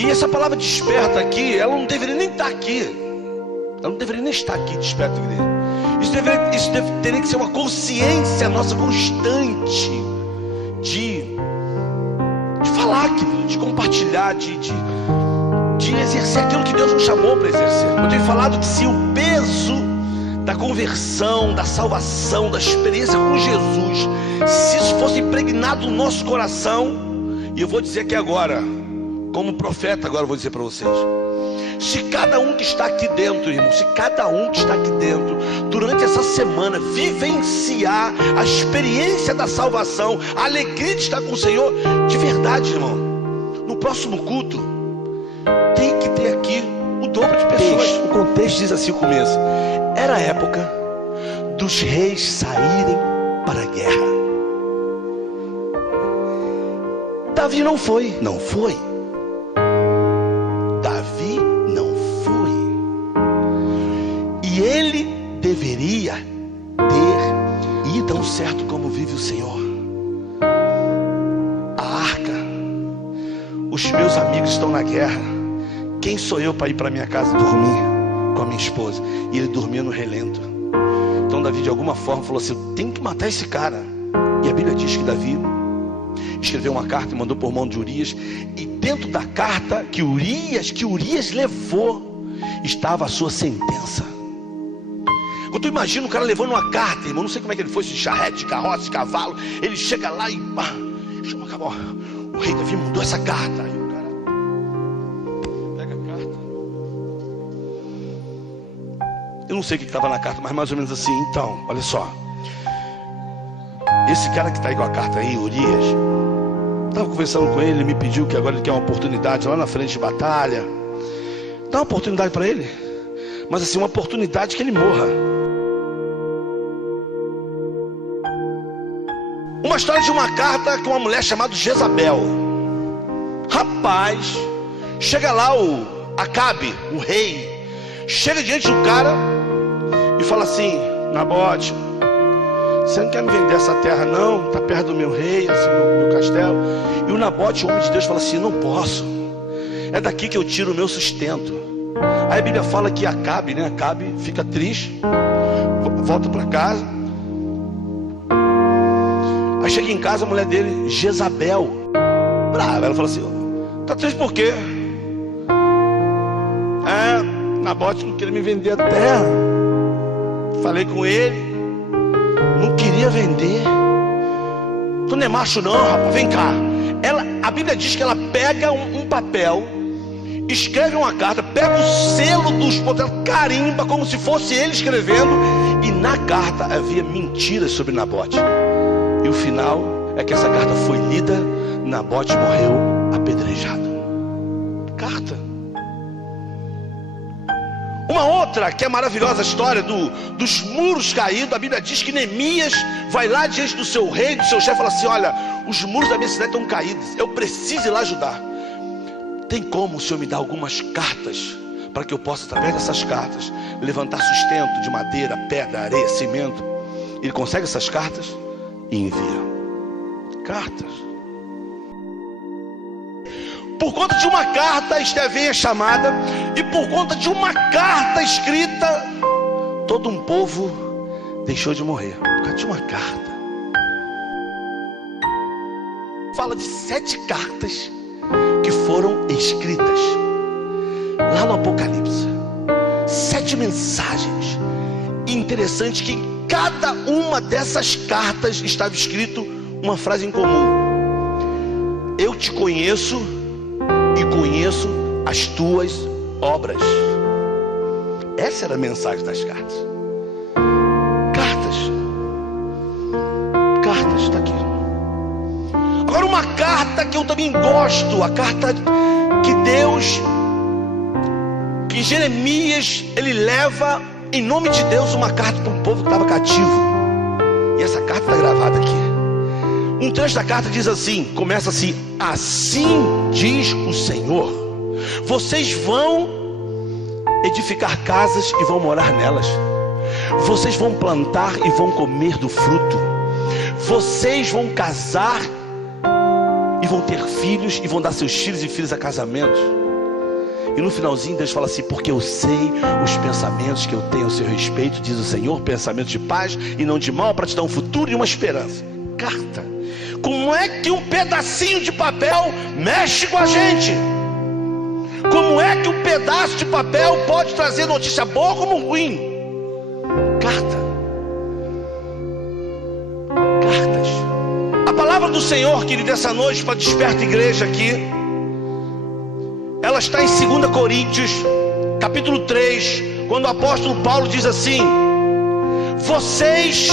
E essa palavra desperta aqui, ela não deveria nem estar aqui. Ela não deveria nem estar aqui, desperta, igreja. Isso teria que ser uma consciência nossa constante de falar, de compartilhar, de exercer aquilo que Deus nos chamou para exercer. Eu tenho falado que se o peso da conversão, da salvação, da experiência com Jesus, se isso fosse impregnado no nosso coração, e eu vou dizer aqui agora, como profeta, agora eu vou dizer para vocês: se cada um que está aqui dentro, irmão, se cada um que está aqui dentro, durante essa semana, vivenciar a experiência da salvação, a alegria de estar com o Senhor, de verdade, irmão, no próximo culto, tem que ter aqui o dobro de pessoas. O contexto diz assim, o começo: era a época dos reis saírem para a guerra. Davi não foi. Davi não foi. E ele deveria ter ido tão certo como vive o Senhor. A arca, os meus amigos estão na guerra. Quem sou eu para ir para minha casa dormir com a minha esposa? E ele dormia no relento. Então Davi, de alguma forma, falou assim: eu tenho que matar esse cara. E a Bíblia diz que Davi escreveu uma carta e mandou por mão de Urias. E dentro da carta que Urias levou, estava a sua sentença. Quando tu imagina o cara levando uma carta, irmão, não sei como é que ele foi, de charrete, de carroça, de cavalo. Ele chega lá e chama, acabou. O rei Davi mandou essa carta. Aí o cara pega a carta. Eu não sei o que estava na carta, mas mais ou menos assim. Então, olha só, esse cara que está aí com a carta aí, Urias, estava conversando com ele me pediu que agora ele quer uma oportunidade lá na frente de batalha. Dá uma oportunidade para ele, mas assim, uma oportunidade que ele morra. Uma história de uma carta com uma mulher chamada Jezabel. Rapaz, chega lá o Acabe, o rei, chega diante do cara e fala assim: Nabote, você não quer me vender essa terra não? Está perto do meu rei, assim, meu castelo. E o Nabote, o homem de Deus, fala assim: não posso, é daqui que eu tiro o meu sustento. Aí a Bíblia fala que Acabe fica triste, volta para casa. Aí chega em casa a mulher dele, Jezabel, brava, ela fala assim: tá triste por quê? Nabote não queria me vender a terra. Falei com ele, não queria vender. Tu não é macho não, rapaz, vem cá. A Bíblia diz que ela pega um papel, escreve uma carta, pega o selo dos poderes, carimba como se fosse ele escrevendo. E na carta havia mentiras sobre Nabote. E o final é que essa carta foi lida, Nabote morreu apedrejado. Carta. Uma outra que é maravilhosa, a história dos muros caídos. A Bíblia diz que Neemias vai lá diante do seu rei, do seu chefe, e fala assim: olha, os muros da minha cidade estão caídos, eu preciso ir lá ajudar. Tem como o Senhor me dar algumas cartas para que eu possa, através dessas cartas, levantar sustento de madeira, pedra, areia, cimento? Ele consegue essas cartas e envia. Cartas. Por conta de uma carta, Estevém é chamada. E por conta de uma carta escrita, todo um povo deixou de morrer. Por causa de uma carta. Fala de 7 cartas que foram escritas lá no Apocalipse. 7 mensagens. E interessante que em cada uma dessas cartas estava escrito uma frase em comum: eu te conheço e conheço as tuas obras. Essa era a mensagem das cartas. Cartas, está aqui. Agora uma carta que eu também gosto, a carta que Jeremias, ele leva em nome de Deus uma carta para um povo que estava cativo. E essa carta está gravada aqui. Um trecho da carta diz assim, começa assim: assim diz o Senhor, vocês vão edificar casas e vão morar nelas, vocês vão plantar e vão comer do fruto, vocês vão casar e vão ter filhos e vão dar seus filhos e filhas a casamento. E no finalzinho Deus fala assim: porque eu sei os pensamentos que eu tenho a seu respeito, diz o Senhor, pensamentos de paz e não de mal, para te dar um futuro e uma esperança. Carta. Como é que um pedacinho de papel mexe com a gente? Como é que um pedaço de papel pode trazer notícia boa como ruim? Carta. Cartas. A palavra do Senhor, querido, essa noite para Desperta Igreja aqui, ela está em 2 Coríntios, capítulo 3, quando o apóstolo Paulo diz assim: vocês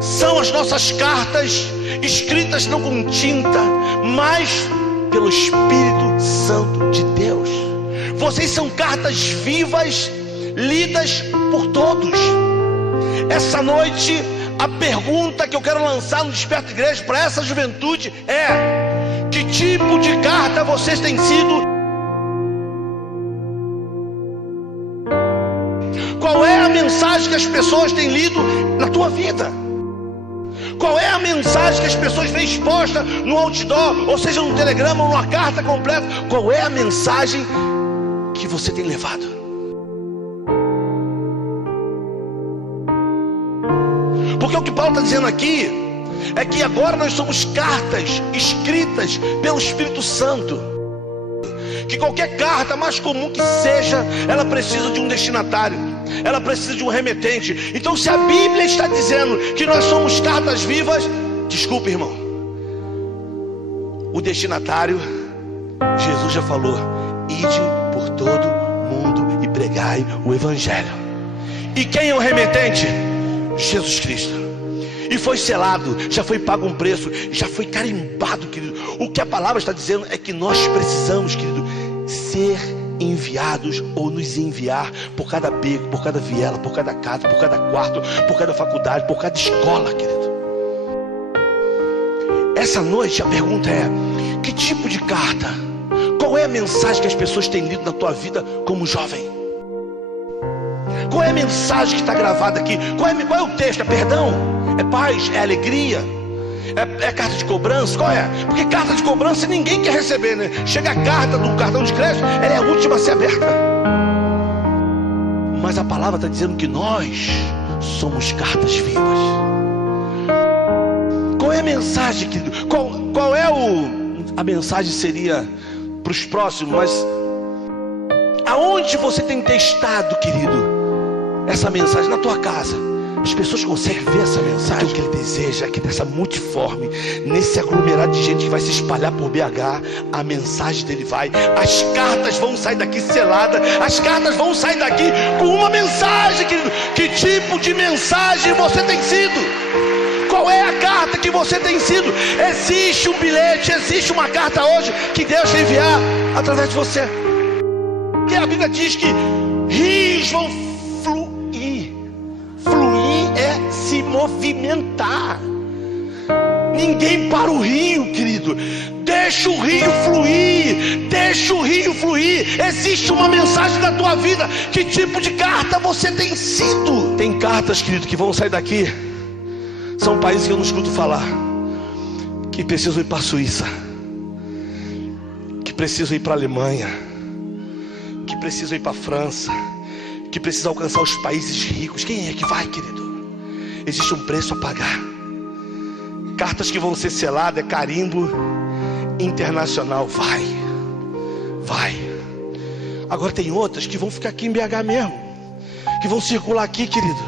são as nossas cartas, escritas não com tinta, mas pelo Espírito Santo de Deus. Vocês são cartas vivas, lidas por todos. Essa noite, a pergunta que eu quero lançar no Desperta Igreja para essa juventude é: que tipo de carta vocês têm sido? Qual é a mensagem que as pessoas têm lido na tua vida? Qual é a mensagem que as pessoas veem exposta no outdoor, ou seja, no telegrama ou numa carta completa? Qual é a mensagem que você tem levado? Porque o que Paulo está dizendo aqui é que agora nós somos cartas escritas pelo Espírito Santo. Que qualquer carta, mais comum que seja, ela precisa de um destinatário, ela precisa de um remetente. Então, se a Bíblia está dizendo que nós somos cartas vivas, desculpe, irmão, o destinatário, Jesus já falou: ide por todo mundo e pregai o Evangelho. E quem é o remetente? Jesus Cristo. E foi selado, já foi pago um preço, já foi carimbado, querido. O que a palavra está dizendo é que nós precisamos, querido, ser enviados ou nos enviar por cada beco, por cada viela, por cada casa, por cada quarto, por cada faculdade, por cada escola, querido. Essa noite a pergunta é: que tipo de carta? Qual é a mensagem que as pessoas têm lido na tua vida como jovem? Qual é a mensagem que está gravada aqui? Qual é o texto? É perdão? É paz? É alegria? É carta de cobrança? Qual é? Porque carta de cobrança ninguém quer receber, né? Chega a carta do cartão de crédito, ela é a última a ser aberta. Mas a palavra está dizendo que nós somos cartas vivas. Qual é a mensagem, querido? Qual é a mensagem seria para os próximos? Mas aonde você tem testado, querido, essa mensagem? Na tua casa as pessoas conseguem ver essa mensagem? Então, o que ele deseja é que nessa multiforme, nesse aglomerado de gente que vai se espalhar por BH, a mensagem dele vai, as cartas vão sair daqui seladas, as cartas vão sair daqui com uma mensagem, querido. Que tipo de mensagem você tem sido? Qual é a carta que você tem sido? Existe um bilhete, existe uma carta hoje que Deus quer enviar através de você. Porque a Bíblia diz que rios vão fluir. Fluir é se movimentar. Ninguém para o rio, querido. Deixa o rio fluir. Deixa o rio fluir. Existe uma mensagem na tua vida. Que tipo de carta você tem sido? Tem cartas, querido, que vão sair daqui. São países que eu não escuto falar, que precisam ir para a Suíça, que precisam ir para a Alemanha, que precisam ir para a França, que precisam alcançar os países ricos. Quem é que vai, querido? Existe um preço a pagar. Cartas que vão ser seladas, é carimbo internacional. Vai. Agora tem outras que vão ficar aqui em BH mesmo, que vão circular aqui, querido.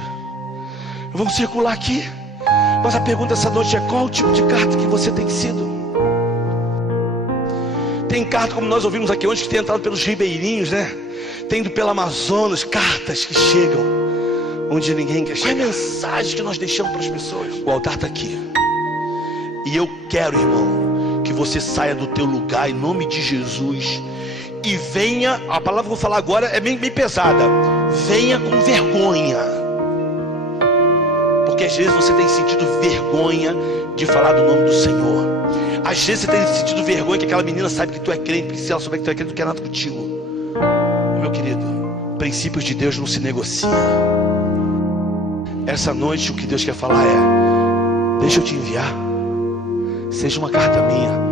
Vão circular aqui. Mas a pergunta essa noite é: qual o tipo de carta que você tem sido? Tem carta, como nós ouvimos aqui hoje, que tem entrado pelos ribeirinhos, né? Tem ido pelo Amazonas, cartas que chegam onde ninguém quer chegar. Qual é a mensagem que nós deixamos para as pessoas? O altar está aqui. E eu quero, irmão, que você saia do teu lugar em nome de Jesus e venha, a palavra que eu vou falar agora é bem pesada, venha com vergonha. Porque às vezes você tem sentido vergonha de falar do nome do Senhor. Às vezes você tem sentido vergonha que aquela menina sabe que tu é crente, porque se ela souber que tu é crente, não quer nada contigo. Meu querido, princípios de Deus não se negocia. Essa noite o que Deus quer falar é: deixa eu te enviar. Seja uma carta minha.